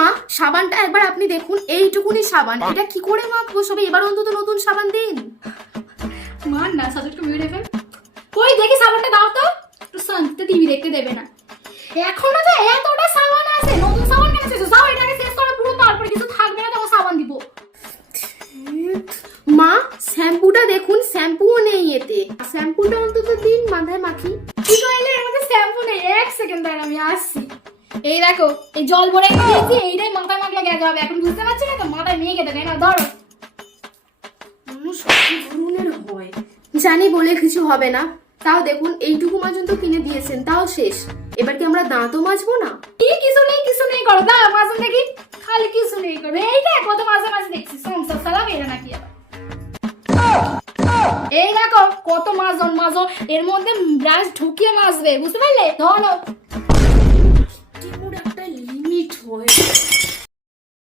মা সাবানটা একবার আপনি দেখুন, এইটুকুনি সাবান, এটা কি করে মাখবো? সবাই এবার অন্তত নতুন সাবান দিন। মার না সাজুটকে মিউট এফএম। কই দেখি সাবানটা দাও তো। একটু শান্তিতে টিভি দেখতে দেবে না। এখনো তো এতটা সাবান আছে, নতুন সাবান কেন শেষ? যাও এটাকে শেষ করো পুরো, তারপরে কিছু থাকবে না, তখন সাবান দিব। মা শ্যাম্পুটা দেখুন, শ্যাম্পুও নেই এতে। শ্যাম্পুটা অন্তত দিন, মাথায় মাখি। কি কইলে এর মধ্যে শ্যাম্পু নেই? এক সেকেন্ড দাঁড়া, আমি আসছি। এই দেখো, এই জল ভরে দিয়েছি, এইটাই মাথায় মাখলে গেছে হবে। এখন বুঝতে পারছি না তো, মাথায় নিয়ে গেতে তাই না? ধরো। হয় জানি বলে কিছু হবে না, তাও দেখুন এইটুকু পর্যন্ত কিনে দিয়েছেন, তাও শেষ। এবার কি আমরা দাঁতও মাজবো না? কি কিছু নেই করো, দাও মাঝে দেখি। খালি কিছু নেই করো, এইটা কত মাঝে মাঝে দেখছি সংসার চালাবে এরা নাকি আবার। এই দেখো কত মাজন এর মধ্যে ব্রাশ ঢুকিয়ে মাজবে, বুঝতে পারলে? ধরো। একটা লিমিট হয়।